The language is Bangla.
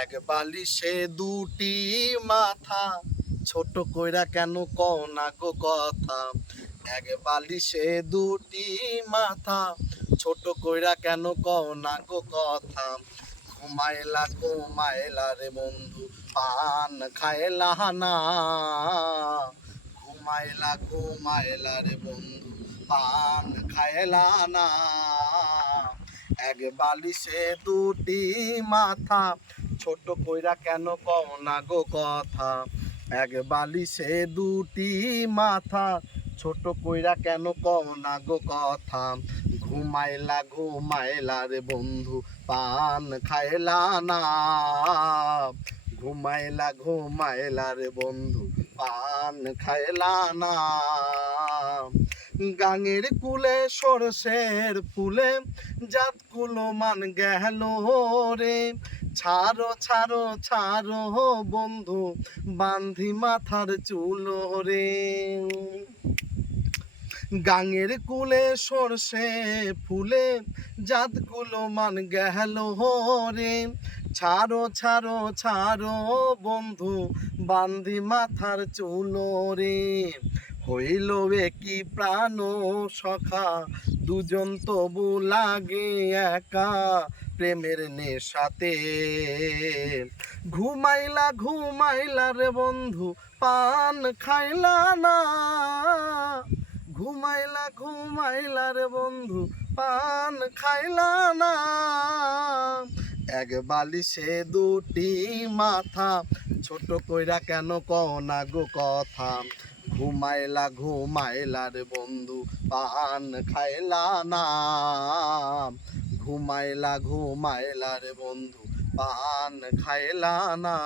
এক বালিশে দুটি মাথা, ছোট কইরা কেন কও না গো কথা। এক বালিশে দুটি মাথা, ছোট কইরা কেন কও না গো কথা। ঘুমাইলা ঘুমাইলা রে বন্ধু, পান খাইলা না। ঘুমাইলা ঘুমাইলা রে বন্ধু, পান খাইলা না। এক বালিশে দুটি মাথা, ছোট কইরা কেন কও না গো কথা। এক বালিশে দুটি মাথা, ছোট কইরা কেন কও না গো কথা। ঘুমাইলা ঘুমাইলা রে বন্ধু, পান খাইলা না। ঘুমাইলা ঘুমাইলা রে বন্ধু, পান খাইলা না। গাঙের কুলে সরষের ফুলে, জাত কুলো মান গেল রে। ছাড়ো ছাড়ো ছাড়ো বন্ধু, বান্ধি মাথার চুল রে। গাঙের কুলে সরষে ফুলে, জাতগুলো মান গেল রে। ছাড়ো ছাড়ো ছাড়ো বন্ধু, বান্ধি মাথার চুল রে। হইল কি প্রাণ সখা, দুজন তবু লাগে একা প্রেমের নেশাতে। ঘুমাইলা ঘুমাইলা রে বন্ধু, পান খাইলা না। ঘুমাইলা ঘুমাইলা রে বন্ধু, পান খাইলা না। এক বালিশে দুটি মাথা, ছোট কইরা কেন কও না গো কথা। ঘুমাইলা ঘুমাইলা রে বন্ধু, পান খাইলা না। ঘুমাইলা ঘুমাইলা রে বন্ধু, পান খাইলা না।